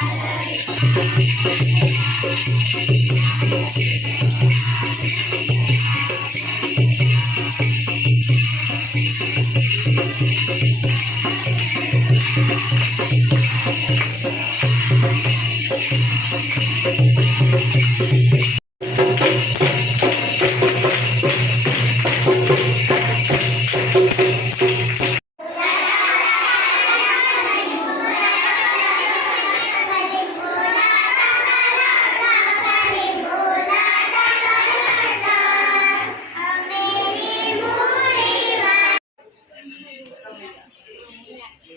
Thank you.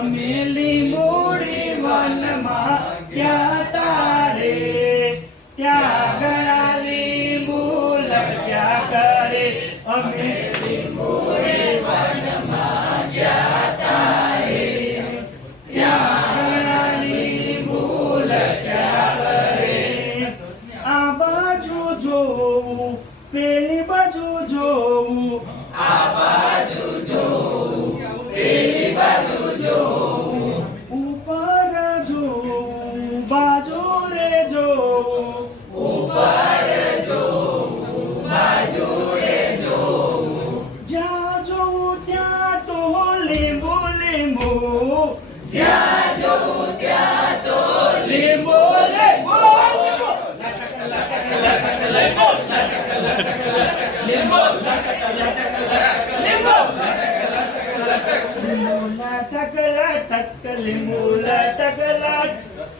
અમેલી મૂડી વનમાં ક્યાં તારે? ત્યાં ગણાલી ભૂલ ક્યાં કરે? અમેલી મોડી વનમાં ક્યાં તારે? ત્યાં ગણાલી ભૂલ ક્યાં કરે? આ બાજુ જોવું પેલી બાજુ જોવું ઉપર બાજુ રે જોવું ઉપર જોવું બાજુ રે જોવું જ્યાં જોવું ત્યાં તો લીંબુ લીંબુ જ્યાં જોવું ત્યાં તો લીંબુ લીંબુ લીંબુલા ટકલા ટક લીંબુલા ટકલા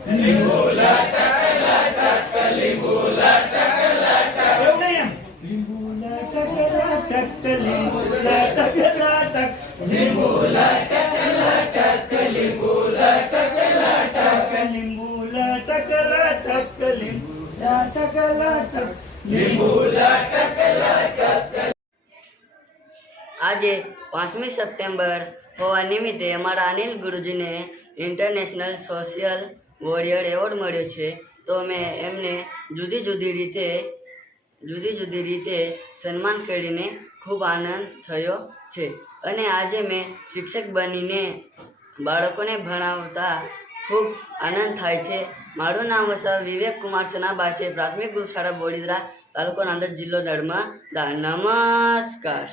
લીંબુલા ટકલા આજે પાંચમી સપ્ટેમ્બર હોવા નિમિત્તે અમારા અનિલ ગુરુજીને ઇન્ટરનેશનલ સોશિયલ વોરિયર એવોર્ડ મળ્યો છે. તો મેં એમને જુદી જુદી રીતે જુદી જુદી રીતે સન્માન કરીને ખૂબ આનંદ થયો છે. અને આજે મેં શિક્ષક બનીને બાળકોને ભણાવતા ખૂબ આનંદ થાય છે. મારું નામ વસાવ વિવેક કુમાર સનાબા છે. પ્રાથમિક ગ્રુપ શાળા બોડીદરા તાલુકો નાંદેડ જિલ્લો દળમાં નમસ્કાર.